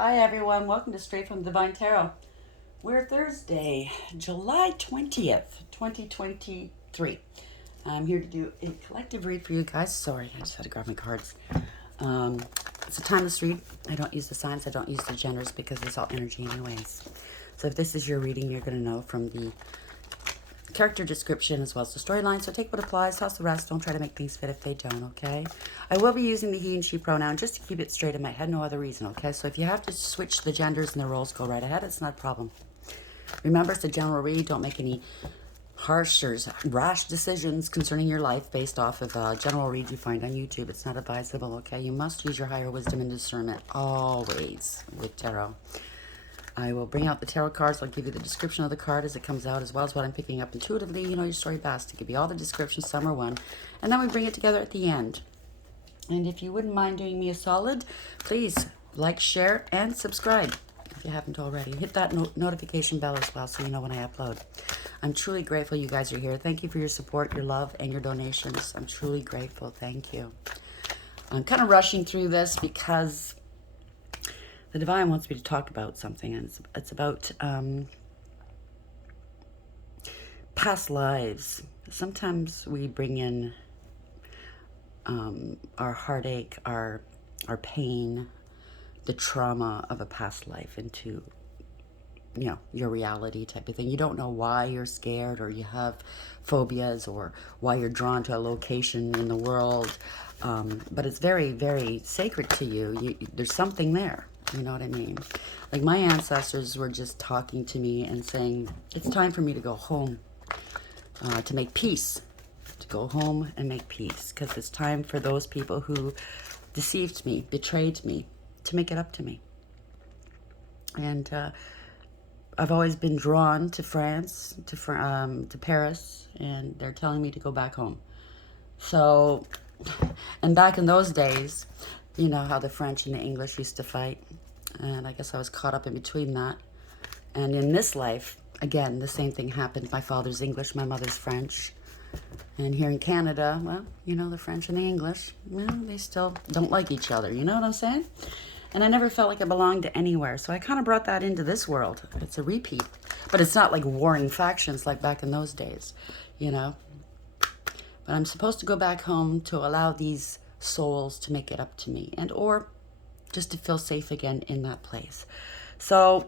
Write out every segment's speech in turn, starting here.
Hi everyone, welcome to Straight from the Divine Tarot. We're Thursday, July 20th, 2023. I'm here to do a collective read for you guys. Sorry, I just had to grab my cards. Um, it's a timeless read. I don't use the signs, I don't use the genders because it's all energy anyways. So if this is your reading, you're going to know from the character description as well as the storyline. So take what applies, toss the rest. Don't try to make things fit if they don't, okay? I will be using the he and she pronoun just to keep it straight in my head, no other reason, okay? So if you have to switch the genders and the roles, go right ahead. It's not a problem. Remember, it's a general read. Don't make any harsh or rash decisions concerning your life based off of a general read you find on YouTube. It's not advisable, okay? You must use your higher wisdom and discernment always with tarot. I will bring out the tarot cards. I'll give you the description of the card as it comes out, as well as what I'm picking up intuitively. You know your story best. To give you all the descriptions, some are one. And then we bring it together at the end. And if you wouldn't mind doing me a solid, please like, share, and subscribe if you haven't already. Hit that notification bell as well so you know when I upload. I'm truly grateful you guys are here. Thank you for your support, your love, and your donations. I'm truly grateful. Thank you. I'm kind of rushing through this because the divine wants me to talk about something, and it's about past lives. Sometimes we bring in our heartache, our pain, the trauma of a past life into, your reality type of thing. You don't know why you're scared or you have phobias or why you're drawn to a location in the world, but it's very, very sacred to you. There's something there. You know what I mean? Like my ancestors were just talking to me and saying, it's time for me to go home, to make peace, to go home and make peace. Because it's time for those people who deceived me, betrayed me, to make it up to me. And I've always been drawn to France, to Paris, and they're telling me to go back home. So, and back in those days, you know how the French and the English used to fight. And I guess I was caught up in between that. And in this life, again, the same thing happened. My father's English, my mother's French. And here in Canada, well, the French and the English, well, they still don't like each other. You know what I'm saying? And I never felt like I belonged to anywhere. So I kind of brought that into this world. It's a repeat. But it's not like warring factions like back in those days, But I'm supposed to go back home to allow these souls to make it up to me, and or just to feel safe again in that place. So,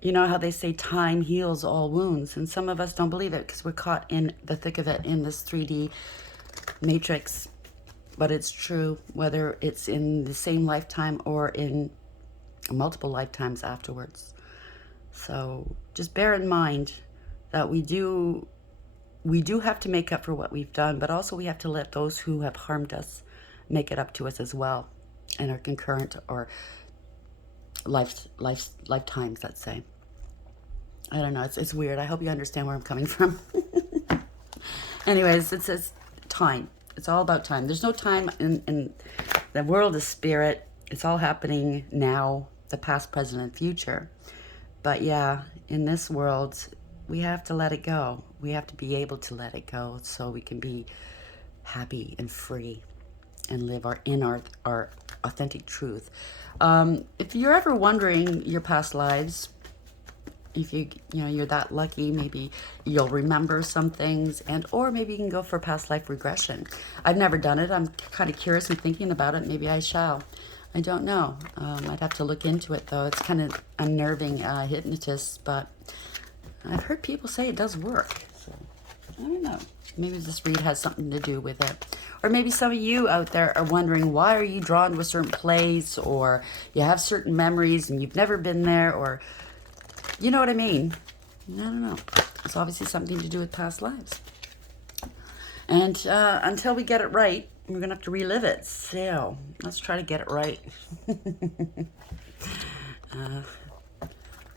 you know how they say time heals all wounds, and some of us don't believe it because we're caught in the thick of it in this 3D matrix. But it's true, whether it's in the same lifetime or in multiple lifetimes afterwards. So just bear in mind that we do have to make up for what we've done, but also we have to let those who have harmed us make it up to us as well in our concurrent or lifetimes, let's say. I don't know, it's weird. I hope you understand where I'm coming from. Anyways, it says time. It's all about time. There's no time in the world of spirit. It's all happening now, the past, present, and future. But yeah, in this world, we have to let it go. We have to be able to let it go so we can be happy and free and live our authentic truth. If you're ever wondering your past lives, if you're that lucky, maybe you'll remember some things, and or maybe you can go for past life regression. I've never done it. I'm kind of curious and thinking about it. Maybe I shall. I don't know. I'd have to look into it, though. It's kind of unnerving, hypnotist, but I've heard people say it does work. So I don't know. Maybe this read has something to do with it. Or maybe some of you out there are wondering, why are you drawn to a certain place, or you have certain memories and you've never been there, or you know what I mean? I don't know. It's obviously something to do with past lives. And until we get it right, we're going to have to relive it. So let's try to get it right.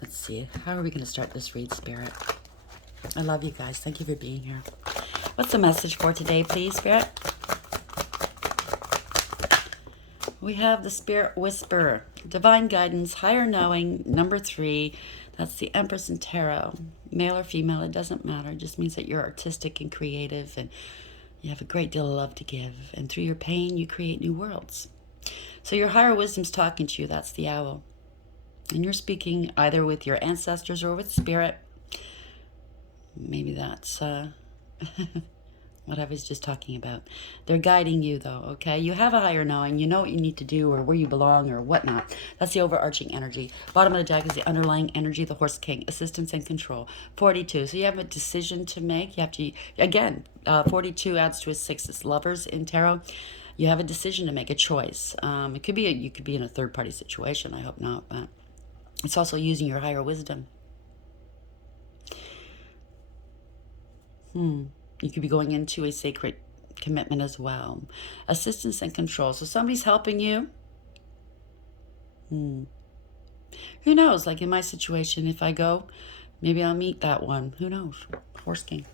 Let's see. How are we going to start this read, Spirit? I love you guys. Thank you for being here. What's the message for today, please, Spirit? We have the Spirit Whisperer. Divine Guidance, Higher Knowing, number 3. That's the Empress in Tarot. Male or female, it doesn't matter. It just means that you're artistic and creative and you have a great deal of love to give. And through your pain, you create new worlds. So your higher wisdom's talking to you. That's the owl. And you're speaking either with your ancestors or with spirit. Maybe that's what I was just talking about. They're guiding you, though, okay? You have a higher knowing. You know what you need to do or where you belong or whatnot. That's the overarching energy. Bottom of the deck is the underlying energy, the Horse King, assistance and control. 42. So you have a decision to make. You have to, again, 42 adds to a 6. It's lovers in tarot. You have a decision to make, a choice. It could be, you could be in a third-party situation. I hope not, but it's also using your higher wisdom. You could be going into a sacred commitment as well. Assistance and control. So somebody's helping you. Who knows? Like in my situation, if I go, maybe I'll meet that one. Who knows? Horse King.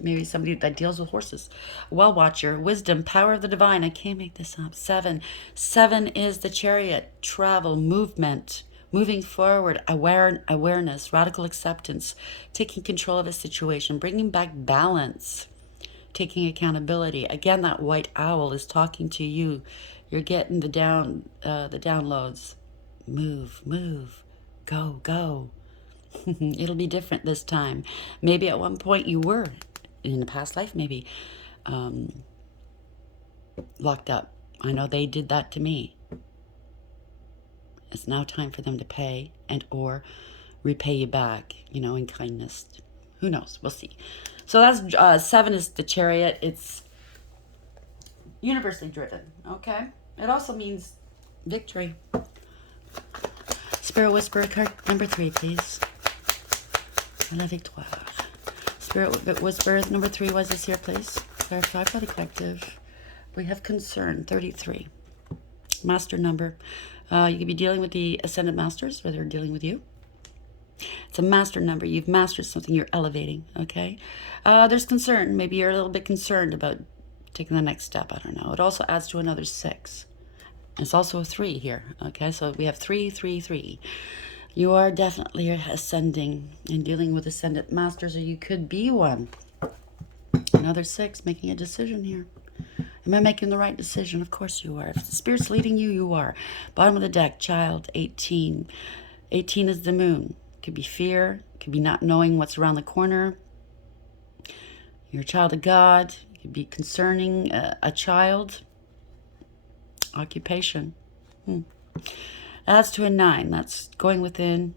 Maybe somebody that deals with horses. Well watcher. Wisdom. Power of the divine. I can't make this up. 7. 7 is the Chariot. Travel. Movement. Moving forward, awareness, radical acceptance, taking control of a situation, bringing back balance, taking accountability. Again, that white owl is talking to you. You're getting the downloads. Move, go. It'll be different this time. Maybe at one point you were, in a past life maybe, locked up. I know they did that to me. It's now time for them to pay and or repay you back, in kindness. Who knows? We'll see. So that's 7 is the Chariot. It's universally driven, okay? It also means victory. Spirit Whisperer, card number 3, please. La Victoire. Spirit Whisperer, number 3, was this here, please? Clarify for the collective. We have concern, 33. Master number. You could be dealing with the Ascended Masters, or they're dealing with you. It's a master number. You've mastered something. You're elevating, okay? There's concern. Maybe you're a little bit concerned about taking the next step. I don't know. It also adds to another 6. It's also a 3 here, okay? So we have 3, 3, 3. You are definitely ascending and dealing with Ascended Masters, or you could be one. Another 6, making a decision here. Am I making the right decision? Of course you are. If the Spirit's leading you, you are. Bottom of the deck, Child, 18. 18 is the moon. Could be fear. Could be not knowing what's around the corner. You're a child of God. It could be concerning a child. Occupation. Adds to a 9. That's going within,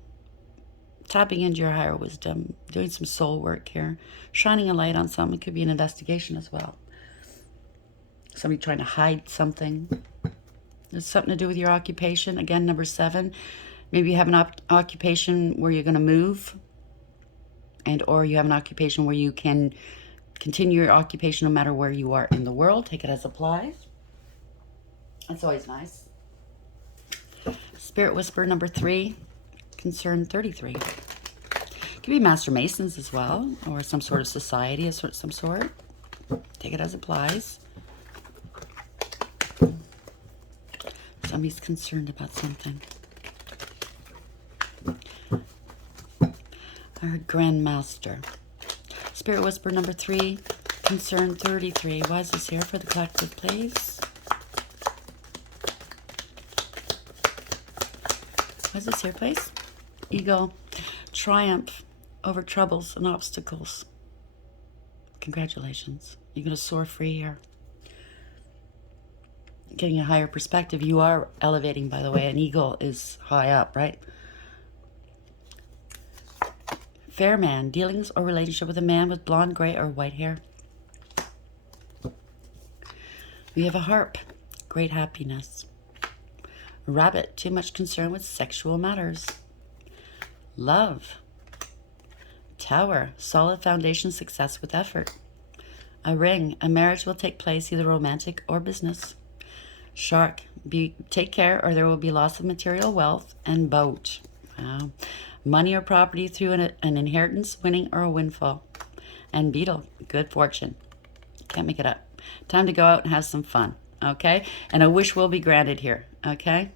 tapping into your higher wisdom, doing some soul work here, shining a light on something. It could be an investigation as well. Somebody trying to hide something. It's something to do with your occupation. Again, number 7. Maybe you have an occupation where you're going to move, and or you have an occupation where you can continue your occupation no matter where you are in the world. Take it as applies. That's always nice. Spirit Whisperer, number 3. Concern, 33. Could be Master Masons as well, or some sort of society of some sort. Take it as applies. Somebody's concerned about something. I heard Grand Master. Spirit Whisper number 3. Concern 33. Why is this here for the collective, please? Why is this here, please? Ego. Triumph over troubles and obstacles. Congratulations. You're going to soar free here. Getting a higher perspective. You are elevating, by the way. An eagle is high up, right? Fair man. Dealings or relationship with a man with blonde, gray, or white hair. We have a harp. Great happiness. Rabbit. Too much concern with sexual matters. Love. Tower. Solid foundation, success with effort. A ring. A marriage will take place, either romantic or business. Shark. Take care or there will be loss of material wealth. And boat. Wow. Money or property through an inheritance, winning, or a windfall. And beetle. Good fortune. Can't make it up. Time to go out and have some fun. Okay? And a wish will be granted here. Okay?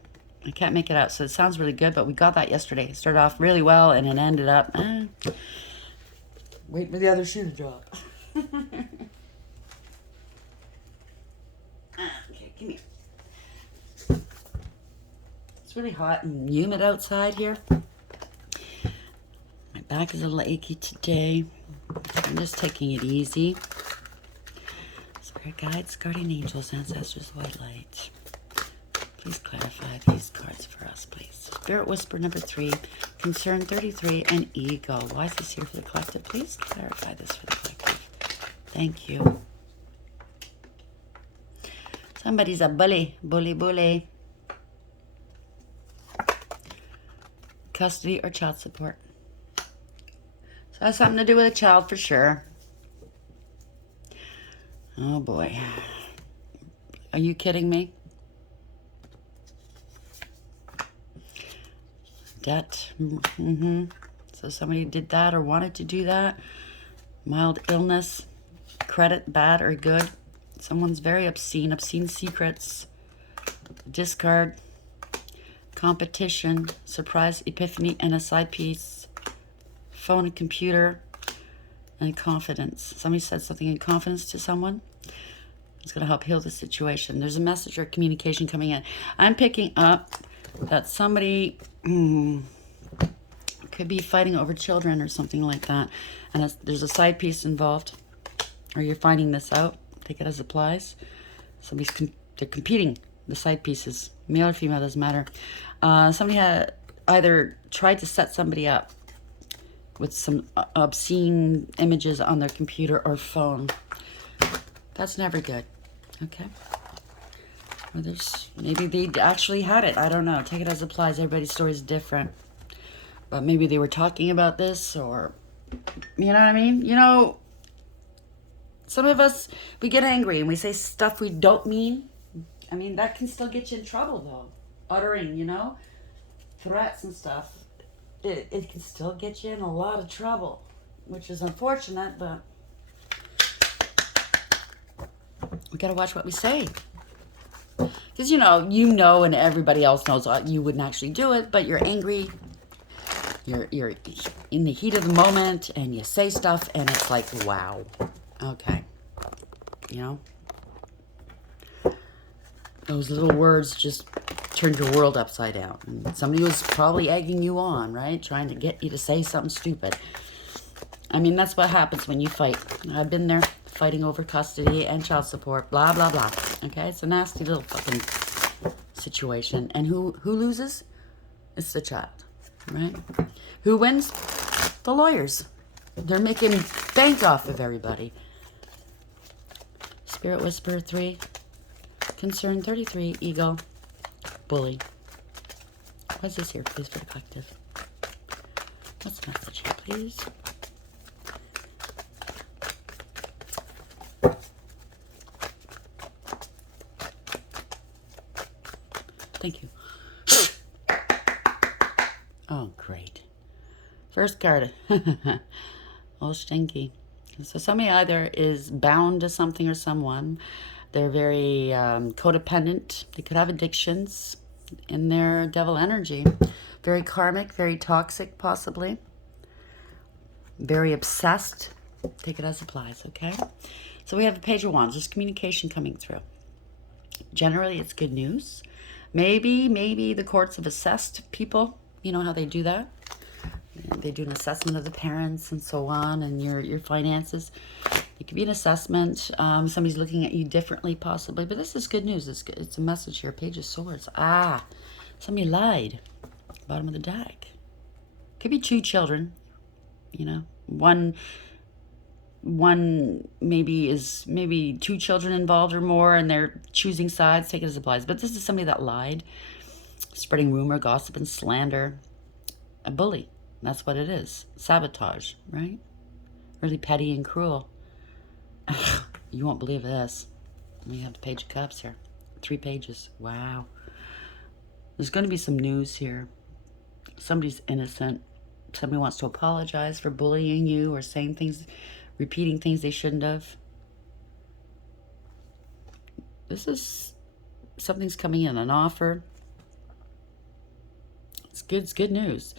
I can't make it out. So it sounds really good, but we got that yesterday. It started off really well and it ended up... Wait for the other shoe to drop. Okay, come here. It's really hot and humid outside here. My back is a little achy today. I'm just taking it easy. Spirit guides, guardian angels, ancestors, white light. Please clarify these cards for us, please. Spirit Whisper number 3, Concern 33, and Ego. Why is this here for the collective? Please clarify this for the collective. Thank you. Somebody's a bully. Bully. Custody or child support. So it has something to do with a child for sure. Oh boy. Are you kidding me? Debt. So somebody did that or wanted to do that. Mild illness. Credit, bad or good. Someone's very obscene secrets. Discard. Competition. Surprise, epiphany, and a side piece. Phone and computer. And confidence. Somebody said something in confidence to someone. It's going to help heal the situation. There's a message or communication coming in. I'm picking up that somebody could be fighting over children or something like that. And there's a side piece involved. Or you're finding this out. Take it as applies. They're competing. The side pieces. Male or female, doesn't matter. Somebody had either tried to set somebody up with some obscene images on their computer or phone. That's never good. Okay? Or maybe they actually had it. I don't know. Take it as applies. Everybody's story is different. But maybe they were talking about this or... You know what I mean? You know, some of us, we get angry and we say stuff we don't mean. I mean, that can still get you in trouble, though. Uttering, you know, threats and stuff. It can still get you in a lot of trouble, which is unfortunate, but we got to watch what we say. Because, you know, and everybody else knows you wouldn't actually do it, but you're angry. You're in the heat of the moment, and you say stuff, and it's like, wow. Okay. You know? Those little words just turned your world upside down. And somebody was probably egging you on, right? Trying to get you to say something stupid. I mean, that's what happens when you fight. I've been there fighting over custody and child support, blah, blah, blah. Okay? It's a nasty little fucking situation. And who loses? It's the child, right? Who wins? The lawyers. They're making bank off of everybody. Spirit Whisper 3. Concern 33. Ego. Bully. What's this here, please, for the collective? What's the message here, please? Thank you. Oh, great. First card. Oh, stinky. So somebody either is bound to something or someone. They're very codependent. They could have addictions in their devil energy. Very karmic, very toxic, possibly. Very obsessed. Take it as applies, okay? So we have a Page of Wands. There's communication coming through. Generally, it's good news. Maybe the courts have assessed people. You know how they do that? They do an assessment of the parents and so on, and your finances. It could be an assessment. Somebody's looking at you differently, possibly. But this is good news. It's a message here. Page of Swords. Somebody lied. Bottom of the deck. Could be 2 children. You know, one maybe 2 children involved or more, and they're choosing sides. Take it as applies. But this is somebody that lied, spreading rumor, gossip, and slander. A bully. That's what it is. Sabotage, right? Really petty and cruel. You won't believe this. We have the Page of Cups here. 3 pages. Wow. There's going to be some news here. Somebody's innocent. Somebody wants to apologize for bullying you or saying things, repeating things they shouldn't have. This is, something's coming in, an offer. It's good news.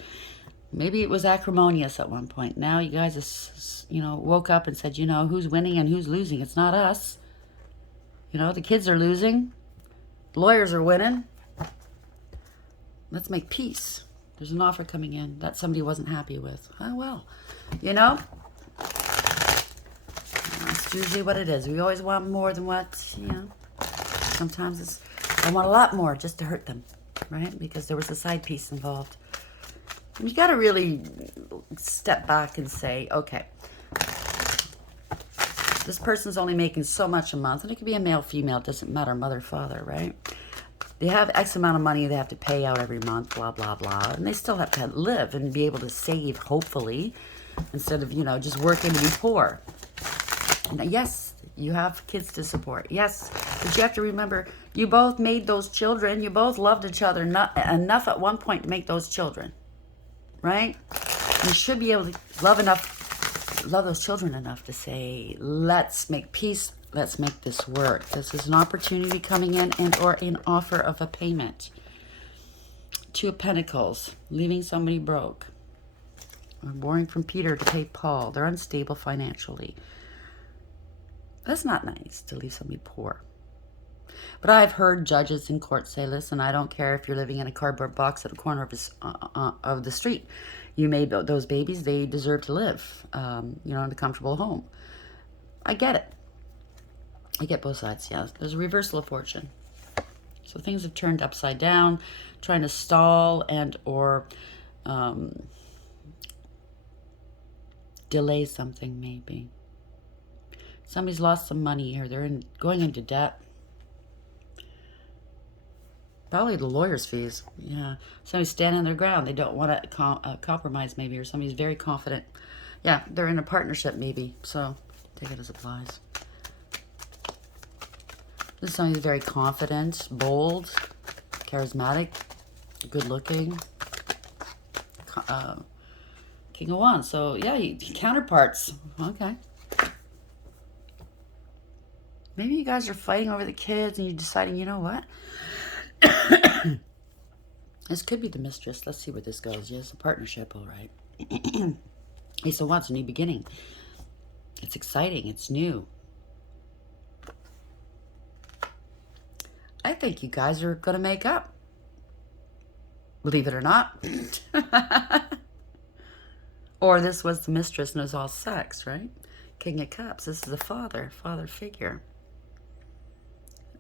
Maybe it was acrimonious at one point. Now you guys, woke up and said, who's winning and who's losing. It's not us. The kids are losing. Lawyers are winning. Let's make peace. There's an offer coming in that somebody wasn't happy with. Oh, well, you know, that's usually what it is. We always want more than what, you know, sometimes I want a lot more just to hurt them, right? Because there was a side piece involved. And you got to really step back and say, okay, this person's only making so much a month, and it could be a male, female, it doesn't matter, mother, father, right? They have X amount of money they have to pay out every month, blah, blah, blah. And they still have to live and be able to save, hopefully, instead of, you know, just working to be poor. And yes, you have kids to support. Yes, but you have to remember, you both made those children. You both loved each other enough at one point to make those children, right? You should be able to love those children enough to say, let's make peace. Let's make this work. This is an opportunity coming in and or an offer of a payment. Two of Pentacles, leaving somebody broke. Or borrowing from Peter to pay Paul. They're unstable financially. That's not nice to leave somebody poor. But I've heard judges in court say, listen, I don't care if you're living in a cardboard box at a corner of the street. You made those babies, they deserve to live, you know, in a comfortable home. I get it. I get both sides, yeah. There's a reversal of fortune. So things have turned upside down, trying to stall and or delay something maybe. Somebody's lost some money here. They're going into debt. Probably the lawyer's fees. Yeah. Somebody's standing their ground. They don't want to compromise maybe, or somebody's very confident. Yeah, they're in a partnership maybe. So take it as applies. This is somebody who's very confident, bold, charismatic, good looking. King of Wands. So, yeah, counterparts. Okay. Maybe you guys are fighting over the kids and you're deciding, you know what? This could be the mistress. Let's see where this goes. Yes, a partnership, all right. Ace of Wands, a new beginning. It's exciting. It's new. I think you guys are going to make up. Believe it or not. Or this was the mistress and it was all sex, right? King of Cups. This is a father figure.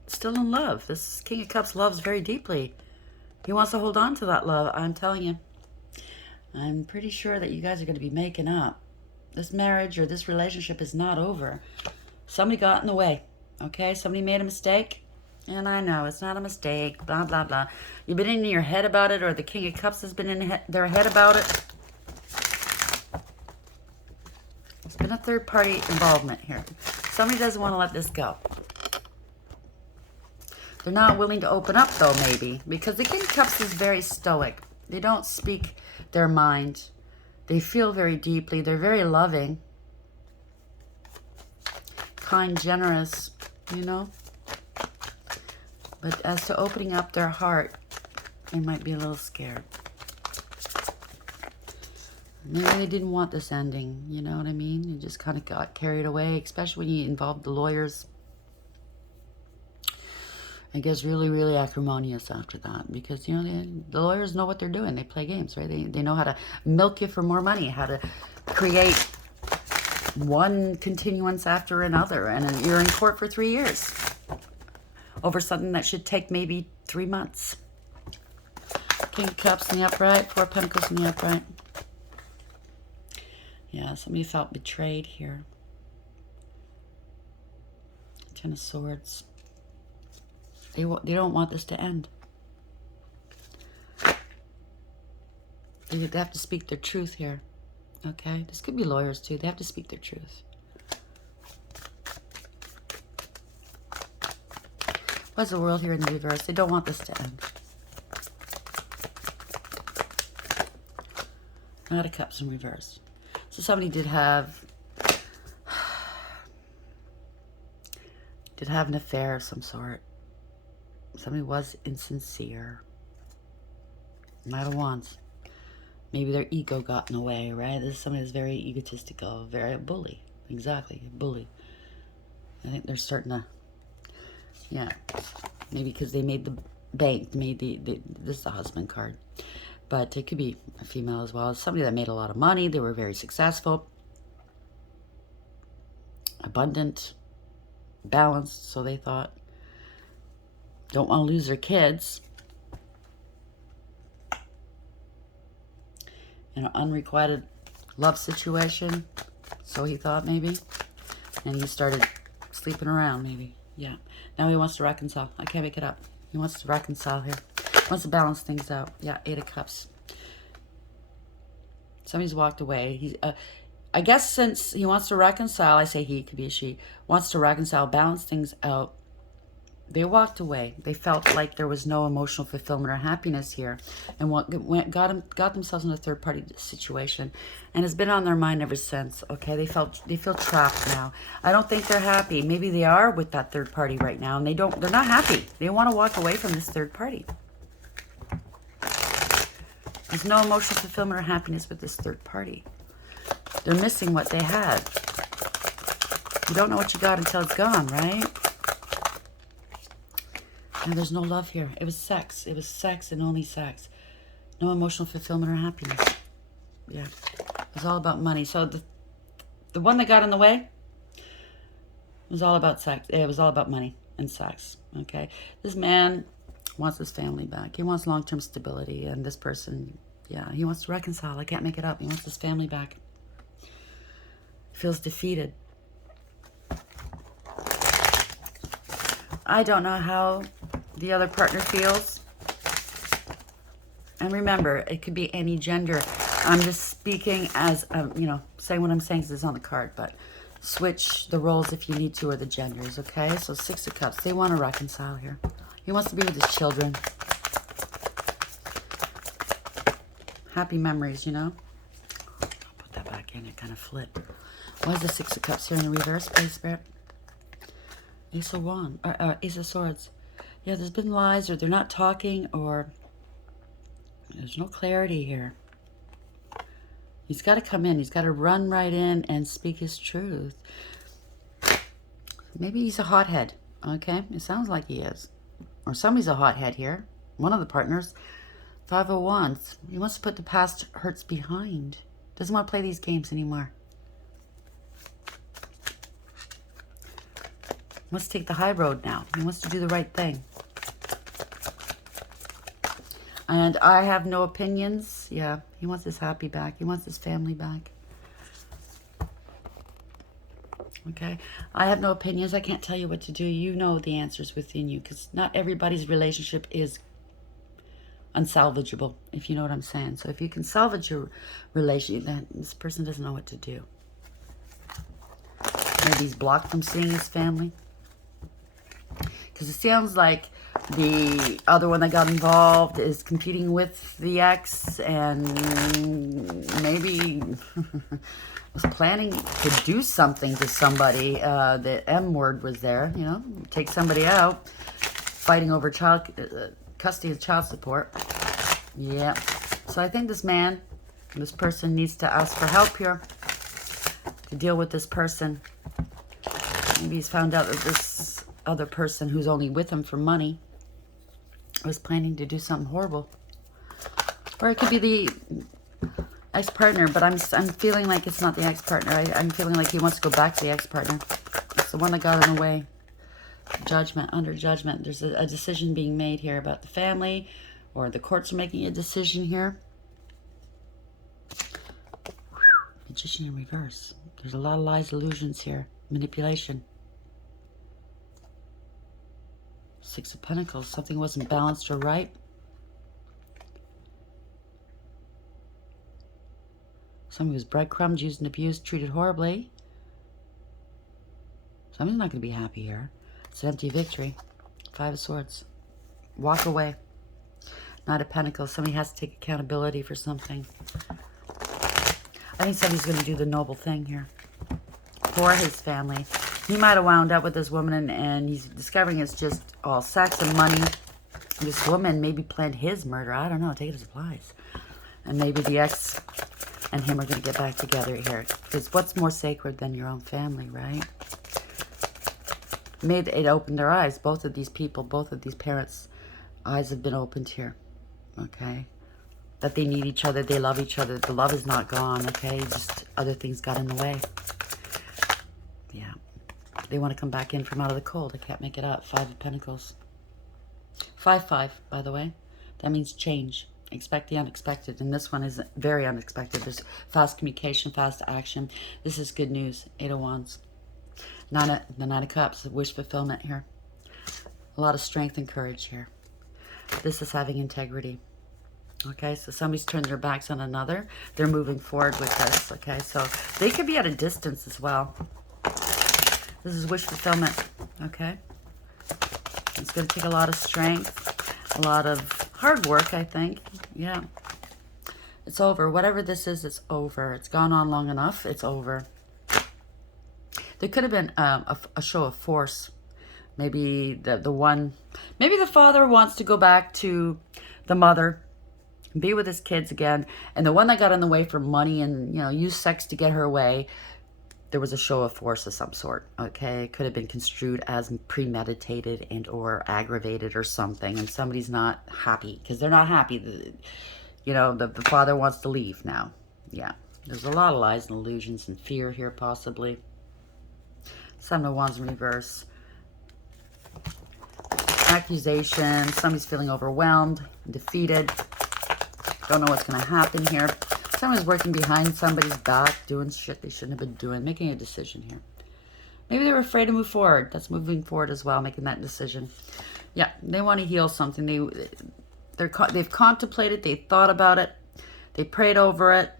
Still in love. This King of Cups loves very deeply. He wants to hold on to that love. I'm telling you. I'm pretty sure that you guys are going to be making up. This marriage or this relationship is not over. Somebody got in the way. Okay? Somebody made a mistake. And I know, it's not a mistake, blah, blah, blah. You've been in your head about it, or the King of Cups has been in their head about it. There's been a third-party involvement here. Somebody doesn't want to let this go. They're not willing to open up, though, maybe. Because the King of Cups is very stoic. They don't speak their mind. They feel very deeply. They're very loving. Kind, generous, you know. But as to opening up their heart, they might be a little scared. Maybe they didn't want this ending, you know what I mean? They just kind of got carried away, especially when you involved the lawyers. It gets really, really acrimonious after that because, you know, the lawyers know what they're doing. They play games, right? They know how to milk you for more money, how to create one continuance after another, and you're in court for 3 years over something that should take maybe 3 months. King of Cups in the upright, Four of Pentacles in the upright. Yeah, somebody felt betrayed here. Ten of Swords. They don't want this to end. They have to speak their truth here. Okay? This could be lawyers too. They have to speak their truth. What's the world here in the reverse? They don't want this to end. Knight of Cups in reverse. So somebody did have an affair of some sort. Somebody was insincere. Knight of Wands. Maybe their ego got in the way, right? This is somebody that's very egotistical, very a bully. Exactly, a bully. I think they're starting to, yeah. Maybe because they made banked, made this is the husband card. But it could be a female as well. Somebody that made a lot of money. They were very successful, abundant, balanced, so they thought. Don't want to lose their kids. In an unrequited love situation, so he thought maybe. And he started sleeping around maybe. Yeah. Now he wants to reconcile. I can't make it up. He wants to reconcile here. He wants to balance things out. Yeah, 8 of Cups. Somebody's walked away. He's, I guess since he wants to reconcile, I say he, could be a she, wants to reconcile, balance things out. They walked away. They felt like there was no emotional fulfillment or happiness here, and got themselves in a third-party situation, and it's been on their mind ever since. Okay, they feel trapped now. I don't think they're happy. Maybe they are with that third party right now, and they're not happy. They want to walk away from this third party. There's no emotional fulfillment or happiness with this third party. They're missing what they had. You don't know what you got until it's gone, right? And there's no love here. It was sex. It was sex and only sex. No emotional fulfillment or happiness. Yeah. It was all about money. So the one that got in the way was all about sex. It was all about money and sex. Okay. This man wants his family back. He wants long-term stability. And this person, yeah, he wants to reconcile. I can't make it up. He wants his family back. He feels defeated. I don't know how the other partner feels. And remember, it could be any gender. I'm just speaking as, saying what I'm saying because it's on the card, but switch the roles if you need to, or the genders, okay? So 6 of Cups, they want to reconcile here. He wants to be with his children. Happy memories, you know? I'll put that back in, it kind of flipped. Why is the 6 of Cups here in the reverse, please, Spirit? Ace of Wands, Ace of Swords. Yeah, there's been lies, or they're not talking, or there's no clarity here. He's got to come in. He's got to run right in and speak his truth. Maybe he's a hothead, okay? It sounds like he is. Or somebody's a hothead here. One of the partners. 5 of Wands. He wants to put the past hurts behind. Doesn't want to play these games anymore. Wants to take the high road now. He wants to do the right thing. And I have no opinions. Yeah, he wants his happy back. He wants his family back. Okay, I have no opinions. I can't tell you what to do. You know the answers within you, because not everybody's relationship is unsalvageable, if you know what I'm saying. So if you can salvage your relationship, then this person doesn't know what to do. Maybe he's blocked from seeing his family. Because it sounds like the other one that got involved is competing with the ex, and maybe was planning to do something to somebody. The M word was there, you know, take somebody out, fighting over custody of child support. Yeah. So I think this person needs to ask for help here to deal with this person. Maybe he's found out that this other person who's only with him for money was planning to do something horrible. Or it could be the ex-partner, but I'm feeling like it's not the ex-partner. I'm feeling like he wants to go back to the ex-partner. It's the one that got in the way. Judgment, under judgment. There's a decision being made here about the family, or the courts are making a decision here. Magician in reverse. There's a lot of lies, illusions here. Manipulation. 6 of Pentacles. Something wasn't balanced or right. Somebody was breadcrumbed, used and abused, treated horribly. Somebody's not going to be happy here. It's an empty victory. 5 of Swords. Walk away. Knight of Pentacles. Somebody has to take accountability for something. I think somebody's going to do the noble thing here for his family. He might have wound up with this woman, and he's discovering it's just all sex and money. This woman maybe planned his murder. I don't know. Take it as it applies. And maybe the ex and him are going to get back together here. Because what's more sacred than your own family, right? It opened their eyes. Both of these people, both of these parents Eyes have been opened here, okay? That they need each other, they love each other. The love is not gone, okay? Just other things got in the way. Yeah. They want to come back in from out of the cold. I can't make it up. 5 of Pentacles. 5-5, by the way. That means change. Expect the unexpected. And this one is very unexpected. There's fast communication, fast action. This is good news. 8 of Wands. The 9 of Cups. Wish fulfillment here. A lot of strength and courage here. This is having integrity. Okay, so somebody's turned their backs on another. They're moving forward with this. Okay, so they could be at a distance as well. This is wish fulfillment. Okay. It's going to take a lot of strength, a lot of hard work, I think. Yeah. It's over. Whatever this is, it's over. It's gone on long enough. It's over. There could have been a show of force. Maybe maybe the father wants to go back to the mother, be with his kids again. And the one that got in the way for money and, use sex to get her away, there was a show of force of some sort, okay? It could have been construed as premeditated and or aggravated or something, and somebody's not happy because they're not happy. The father wants to leave now. Yeah, there's a lot of lies and illusions and fear here, possibly. 7 of Wands in reverse. Accusation. Somebody's feeling overwhelmed, defeated. Don't know what's going to happen here. Someone's working behind somebody's back, doing shit they shouldn't have been doing, making a decision here. Maybe they were afraid to move forward. That's moving forward as well, making that decision. Yeah, they want to heal something. They've contemplated, they thought about it, they prayed over it.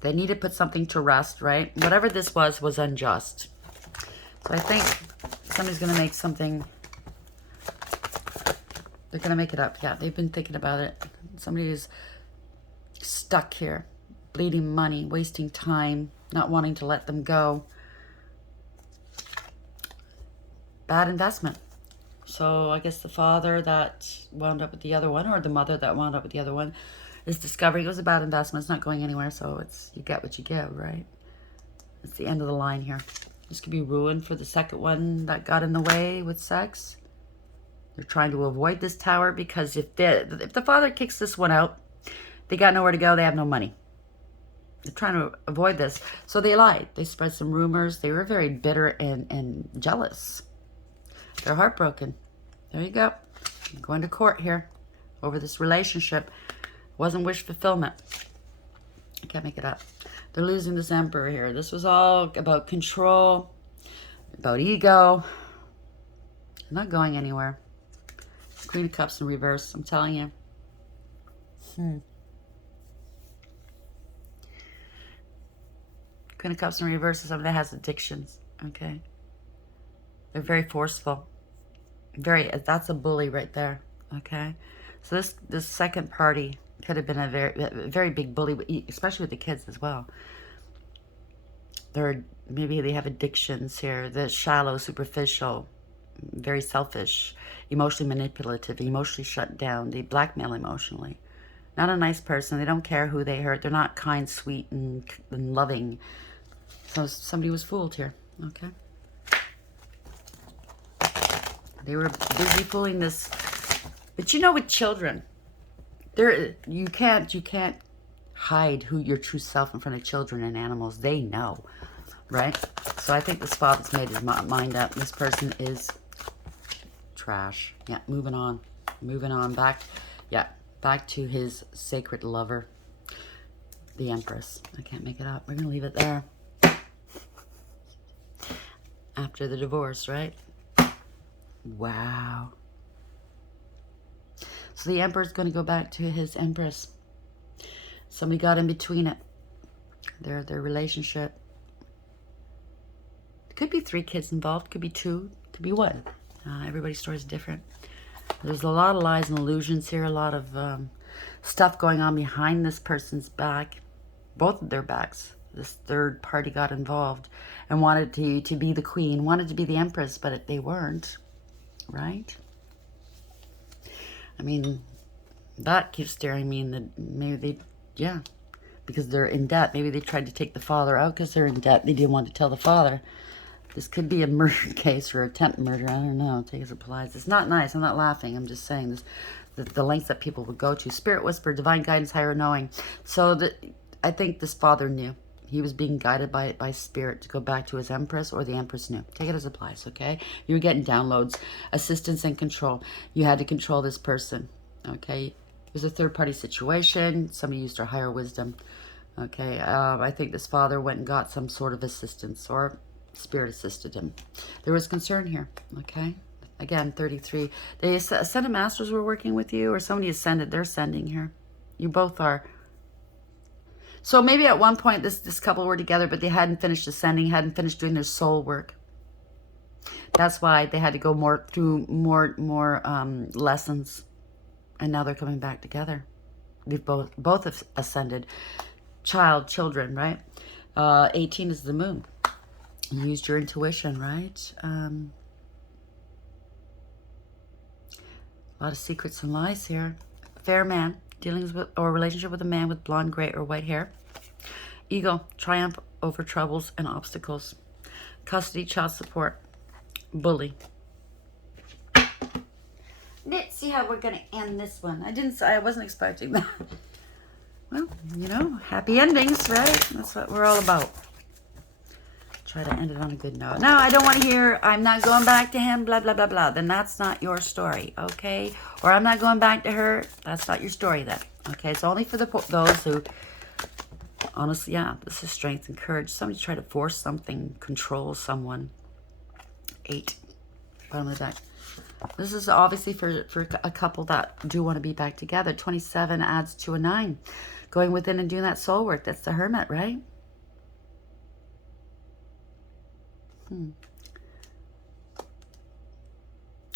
They need to put something to rest, right? Whatever this was unjust. So I think somebody's going to make something. They're going to make it up. Yeah, they've been thinking about it. Somebody is stuck here, bleeding money, wasting time, not wanting to let them go. Bad investment. So I guess the father that wound up with the other one, or the mother that wound up with the other one, is discovering it was a bad investment. It's not going anywhere, so you get what you give, right? It's the end of the line here. This could be ruined for the second one that got in the way with sex. They're trying to avoid this tower because if the father kicks this one out, they got nowhere to go. They have no money. They're trying to avoid this. So they lied. They spread some rumors. They were very bitter and jealous. They're heartbroken. There you go. I'm going to court here over this relationship. Wasn't wish fulfillment. I can't make it up. They're losing this emperor here. This was all about control, about ego. They're not going anywhere. Queen of Cups in reverse. I'm telling you. Queen of Cups in reverse is somebody that has addictions, okay? They're very forceful. That's a bully right there, okay? So this second party could have been a very big bully, especially with the kids as well. Maybe they have addictions here. They're shallow, superficial, very selfish, emotionally manipulative, emotionally shut down. They blackmail emotionally. Not a nice person. They don't care who they hurt. They're not kind, sweet, and loving. So somebody was fooled here, okay? They were busy fooling this. But with children, you can't hide who your true self in front of children and animals. They know, right? So I think this father's made his mind up. This person is trash. Yeah, moving on. Back to his sacred lover, the Empress. I can't make it up. We're gonna leave it there. After the divorce, right? Wow. So the Emperor's going to go back to his Empress. Somebody got in between it. Their relationship. Could be 3 kids involved. Could be 2. Could be 1. Everybody's story is different. There's a lot of lies and illusions here. A lot of stuff going on behind this person's back. Both of their backs. This third party got involved and wanted to be the queen, wanted to be the Empress, but they weren't, right? I mean, that keeps staring me in the, maybe because they're in debt. Maybe they tried to take the father out because they're in debt. They didn't want to tell the father. This could be a murder case or attempt murder. I don't know. Take it as it applies. It's not nice. I'm not laughing. I'm just saying this. The lengths that people would go to. Spirit whisper, divine guidance, higher knowing. So I think this father knew. He was being guided by spirit to go back to his empress, or the empress knew. Take it as it applies, okay? You were getting downloads, assistance, and control. You had to control this person, okay? It was a third-party situation. Somebody used their higher wisdom, okay? I think this father went and got some sort of assistance, or spirit assisted him. There was concern here, okay? Again, 33. The Ascended Masters were working with you, or somebody ascended. They're sending here. You both are. So maybe at one point this couple were together, but they hadn't finished ascending, hadn't finished doing their soul work. That's why they had to go through more lessons, and now they're coming back together. They've both have ascended. Children, right? 18 is the moon. You used your intuition, right? A lot of secrets and lies here. Fair man, dealings with or relationship with a man with blonde, gray, or white hair. Ego, triumph over troubles and obstacles. Custody, child support. Bully. Let's see how we're gonna end this one. I wasn't expecting that. Well, you know, happy endings, right? That's what we're all about. Try to end it on a good note. No, I don't want to hear, I'm not going back to him, blah, blah, blah, blah. Then that's not your story, okay? Or I'm not going back to her. That's not your story then, okay? It's only for those who, honestly, yeah, this is strength and courage. Somebody try to force something, control someone. 8, bottom of the deck. This is obviously for a couple that do want to be back together. 27 adds to a 9. Going within and doing that soul work. That's the Hermit, right?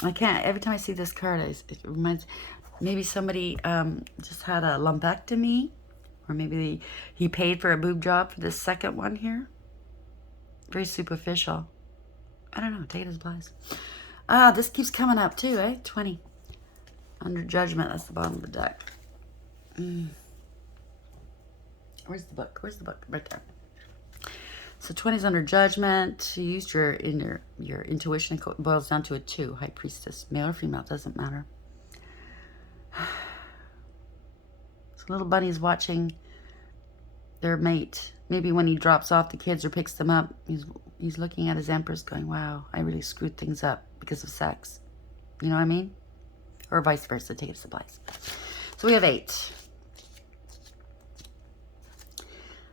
I can't. Every time I see this card, it reminds. Maybe somebody just had a lumpectomy, or maybe he paid for a boob job for this second one here. Very superficial. I don't know. Take it as applies. This keeps coming up too, eh? 20. Under judgment. That's the bottom of the deck. Where's the book? Where's the book? Right there. So 20 is under judgment. You used your intuition. It boils down to a 2. High priestess. Male or female, doesn't matter. So little bunny's watching their mate. Maybe when he drops off the kids or picks them up, he's looking at his empress going, wow, I really screwed things up because of sex. You know what I mean? Or vice versa. Take it as applies. So we have 8.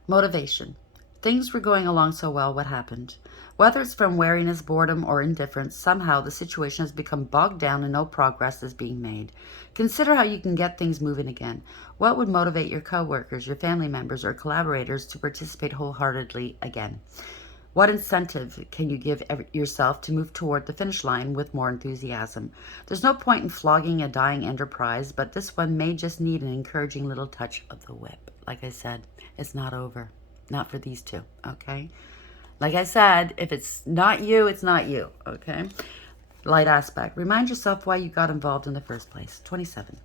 Motivation. Things were going along so well, what happened? Whether it's from wariness, boredom, or indifference, somehow the situation has become bogged down and no progress is being made. Consider how you can get things moving again. What would motivate your coworkers, your family members, or collaborators to participate wholeheartedly again? What incentive can you give yourself to move toward the finish line with more enthusiasm? There's no point in flogging a dying enterprise, but this one may just need an encouraging little touch of the whip. Like I said, it's not over. Not for these two, okay? Like I said, if it's not you, it's not you, okay? Light aspect. Remind yourself why you got involved in the first place. 27.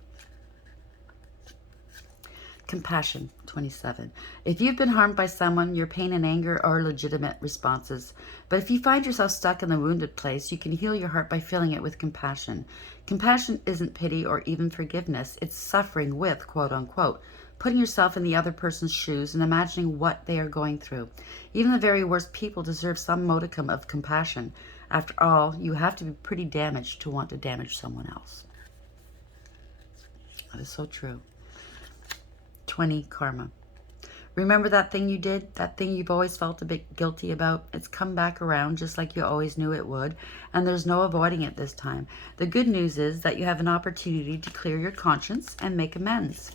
Compassion. 27. If you've been harmed by someone, your pain and anger are legitimate responses. But if you find yourself stuck in the wounded place, you can heal your heart by filling it with compassion. Compassion isn't pity or even forgiveness. It's suffering with, quote unquote, putting yourself in the other person's shoes and imagining what they are going through. Even the very worst people deserve some modicum of compassion. After all, you have to be pretty damaged to want to damage someone else. That is so true. 20, karma. Remember that thing you did? That thing you've always felt a bit guilty about? It's come back around just like you always knew it would, and there's no avoiding it this time. The good news is that you have an opportunity to clear your conscience and make amends.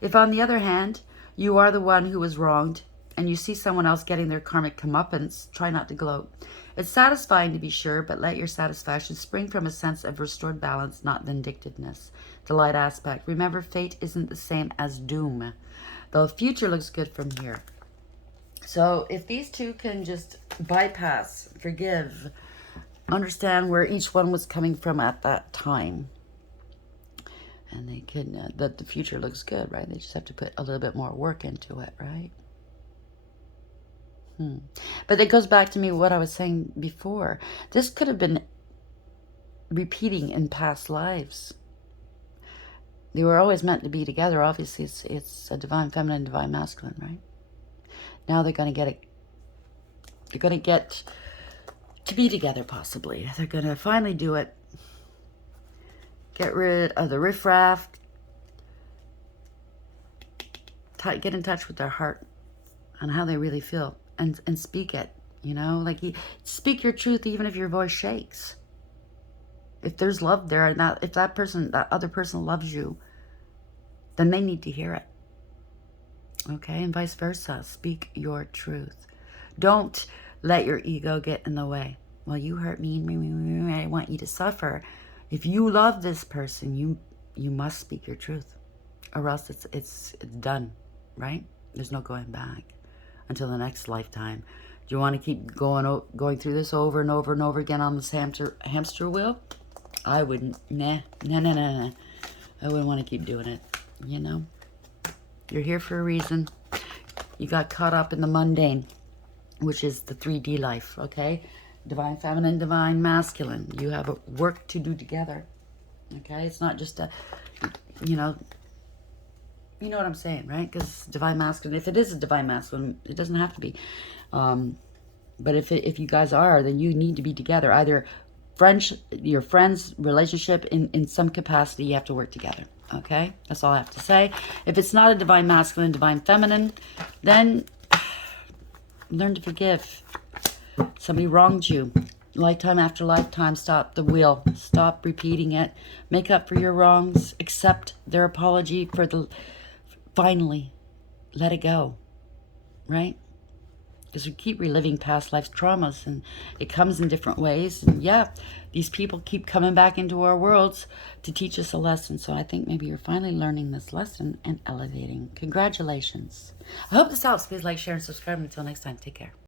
If, on the other hand, you are the one who was wronged and you see someone else getting their karmic comeuppance, try not to gloat. It's satisfying to be sure, but let your satisfaction spring from a sense of restored balance, not vindictiveness. The light aspect. Remember, fate isn't the same as doom. The future looks good from here. So if these two can just bypass, forgive, understand where each one was coming from at that time, and they can, the future looks good, right? They just have to put a little bit more work into it, right? But it goes back to me what I was saying before. This could have been repeating in past lives. They were always meant to be together. Obviously, it's a divine feminine, divine masculine, right? Now they're going to get it. They're going to get to be together, possibly. They're going to finally do it. Get rid of the riffraff. Get in touch with their heart and how they really feel, and speak it. You know, like speak your truth, even if your voice shakes. If there's love there, and if that other person loves you, then they need to hear it. Okay, and vice versa. Speak your truth. Don't let your ego get in the way. Well, you hurt me. I want you to suffer. If you love this person, you must speak your truth, or else it's done. Right? There's no going back until the next lifetime. Do you want to keep going through this over and over and over again on this hamster wheel? I wouldn't. Nah. I wouldn't want to keep doing it. You know? You're here for a reason. You got caught up in the mundane, which is the 3D life, okay? Divine feminine, divine masculine. You have a work to do together, okay? It's not just a, you know what I'm saying, right? Because divine masculine, if it is a divine masculine, it doesn't have to be. But if you guys are, then you need to be together. Either your friends, relationship, in some capacity, you have to work together. Okay? That's all I have to say. If it's not a divine masculine, divine feminine, then learn to forgive. Somebody wronged you. Lifetime after lifetime, stop the wheel. Stop repeating it. Make up for your wrongs. Accept their apology finally let it go. Right? Because we keep reliving past life's traumas, and it comes in different ways. And yeah, these people keep coming back into our worlds to teach us a lesson. So I think maybe you're finally learning this lesson and elevating. Congratulations. I hope this helps. Please like, share, and subscribe. Until next time, take care.